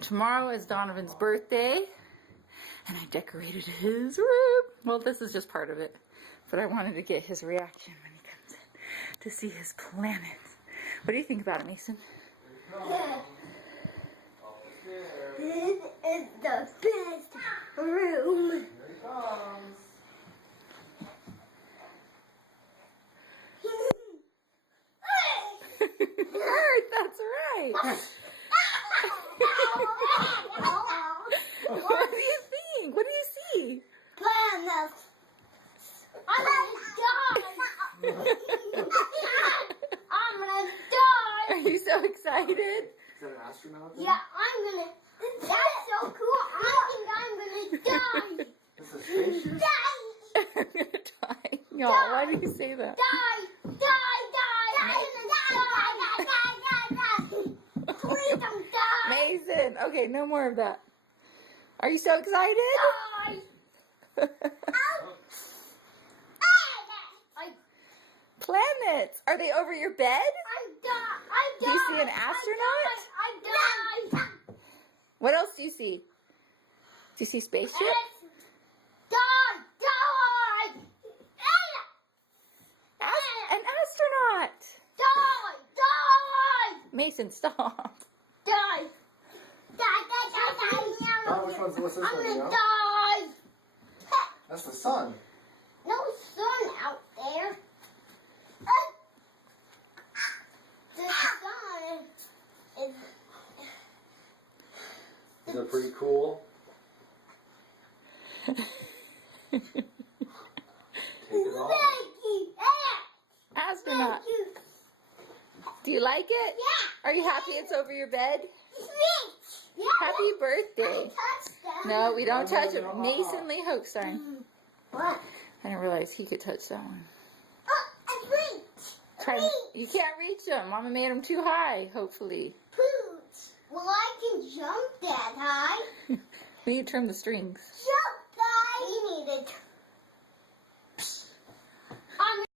Tomorrow is Donovan's birthday, and I decorated his room. Well, this is just part of it, but I wanted to get his reaction when he comes in to see his planet. What do you think about it, Mason? This is the best room. Here he comes. That's right. What do you think? What do you see? Planets. I'm gonna die. I'm gonna die. Are you so excited? Is that an astronaut? Then? Yeah, I'm gonna. That's so cool. I think I'm gonna die. It's a spaceship. Die. I'm gonna die. Y'all, why do you say that? Die. Die. Die. Please don't die. Mason, okay, no more of that. Are you so excited? Die. I Planets. Are they over your bed? died. Do you see an astronaut? I died. What else do you see? Do you see spaceship? Die. An astronaut. Die. Mason, stop. Die. Oh, which one's what's this I'm one? You gonna know? die. That's the sun. No sun out there. The sun is. Is that pretty cool? Take it off. Thank you. Astronaut. Thank you. Do you like it? Yeah. Are you happy it's over your bed? Yeah. Happy birthday. Touch them. No, we don't touch it. Mason Lee Hochstein. What? I didn't realize he could touch that one. Oh, I reach. You can't reach them. Mama made them too high, hopefully. Pooch. Well, I can jump that high. We need to trim the strings. Jump.